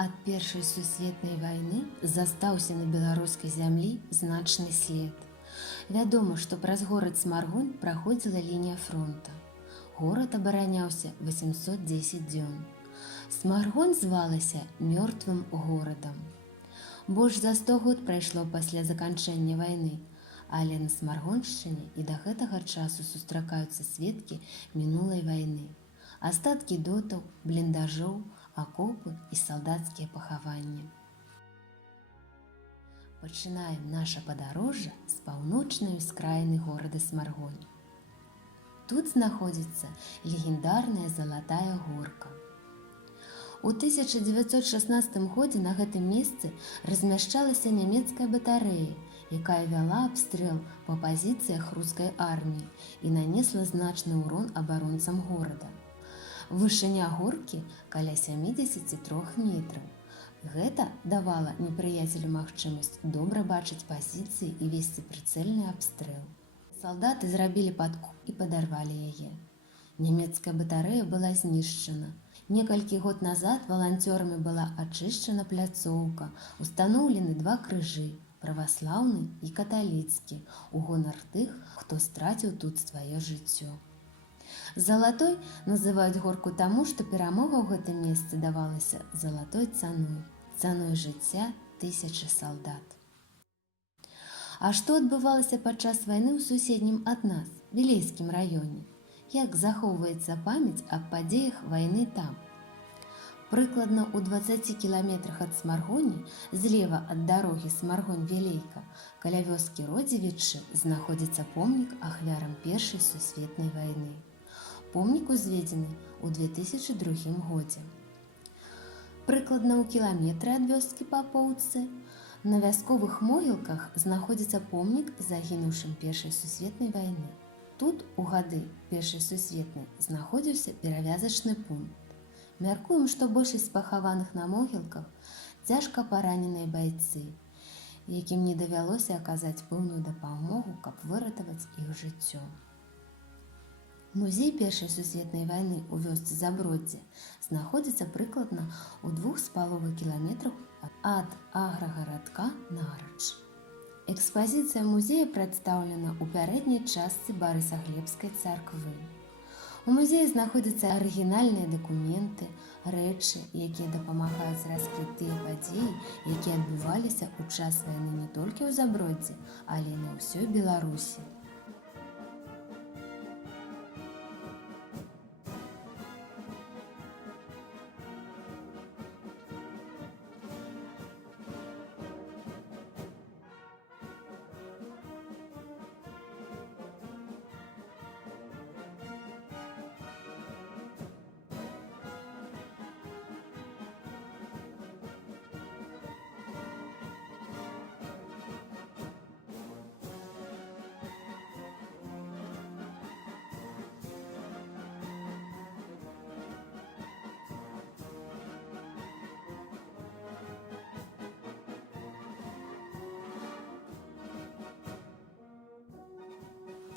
Ад Першай сусветнай вайны застаўся на беларускай зямлі значны след. Вядома, што праз горад Смаргонь праходзіла лінія фронта. Горад абараняўся 810 дзён. Смаргонь звалася мёртвым горадам. Больш за 100 год прайшло пасля заканчэння вайны, але на Смаргоншчыне і да гэтага часу сустракаюцца сведкі мінулай вайны. Астаткі дотаў, бліндажоў, акопы і салдацкія пахаванні. Пачынаем наша падарожжа з паўночнай ускраіны горада Смаргонь. Тут знаходзіцца легендарная Залатая горка. У 1916 годзе на гэтым месцы размяшчалася нямецкая батарэя, якая вяла абстрэл па пазіцыях рускай арміі і нанесла значны ўрон абаронцам горада. Вышыня горкі каля 73 метраў. Гэта давала непрыяцелю магчымасць добра бачыць пазіцыі і весці прыцэльны абстрэл. Салдаты зрабілі падкоп і падарвалі яе. Нямецкая батарэя была знішчана. Некалькі год назад валанцёрамі была ачышчана пляцоўка, устаноўлены 2 крыжы, праваслаўны і каталіцкі, у гонар тых, хто страціў тут сваё жыццё. Залатой называюць горку таму, што перамога ў гэтым месцы давалася залатой цаной жыцця тысячы салдат. А што адбывалася падчас вайны ў суседнім ад нас, Вілейскім раёне? Як захоўваецца памяць аб падзеях вайны там? Прыкладна ў 20 кіламетрах ад Смаргоні, злева ад дарогі Смаргонь-Вілейка, каля вёскі Родзевічы знаходзіцца помнік ахвярам Першай сусветнай вайны. Помнік узведзены ў 2002 годзе. Прыкладна ў кіламетры ад вёскі Папоўцы на вясковых могілках знаходзіцца помнік загінуўшым Першай сусветнай вайны. Тут у гады Першай сусветнай знаходзіўся перавязачны пункт. Мяркуем, што большасць пахаваных на могілках цяжка параненыя байцы, якім не давялося аказаць пэўную дапамогу, каб выратаваць іх жыццё. Музей Першай сусветнай вайны ў вёсцы Заброддзе знаходзіцца прыкладна ў 2,5 кіламетрах ад аграгарадка Нарач. Экспазіцыя музея прадстаўлена ў пярэдняй частцы Барысаглебскай царквы. У музеі знаходзяцца арыгінальныя дакументы, рэчы, якія дапамагаюць раскрыць тыя падзеі, якія адбываліся ў час вайны не толькі ў Заброддзе, але і на ўсёй Беларусі.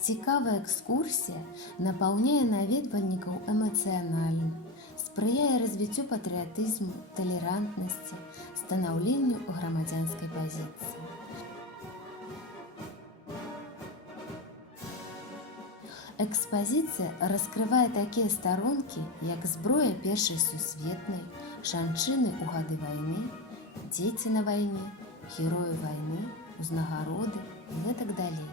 Цікавая экскурсія напаўняе наведвальнікаў эмацыянальна, спрыяе развіццю патрыятызму, талерантнасці, станаўленню грамадзянскай пазіцыі. Экспазіцыя раскрывае такія старонкі, як зброя Першай сусветнай, жанчыны ў гады вайны, дзеці на вайне, героі вайны, узнагароды і гэтак далей.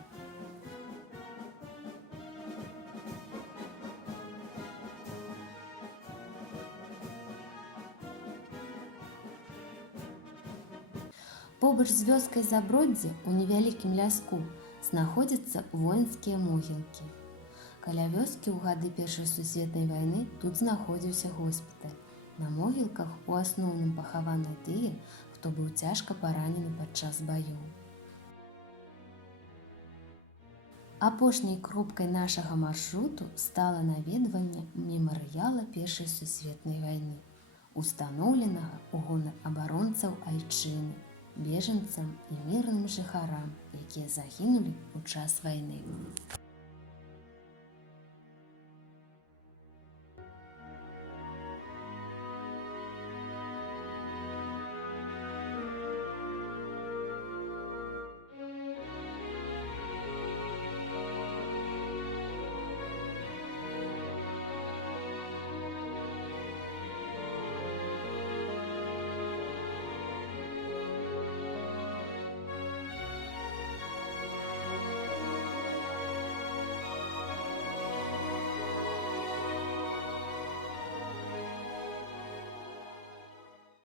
Побач з вёскай Заброддзе ў невялікім ляску знаходзяцца воінскія могілкі. Каля вёскі ў гады Першай сусветнай вайны тут знаходзіўся госпіталь. На могілках у асноўным пахаваны тыя, хто быў цяжка паранены падчас баёў. Апошняй кропкай нашага маршруту стала наведванне мемарыяла Першай сусветнай вайны, устаноўленага ў гонар абаронцаў Айчыны, бежанцам і мірным жыхарам, якія загінулі ў час вайны.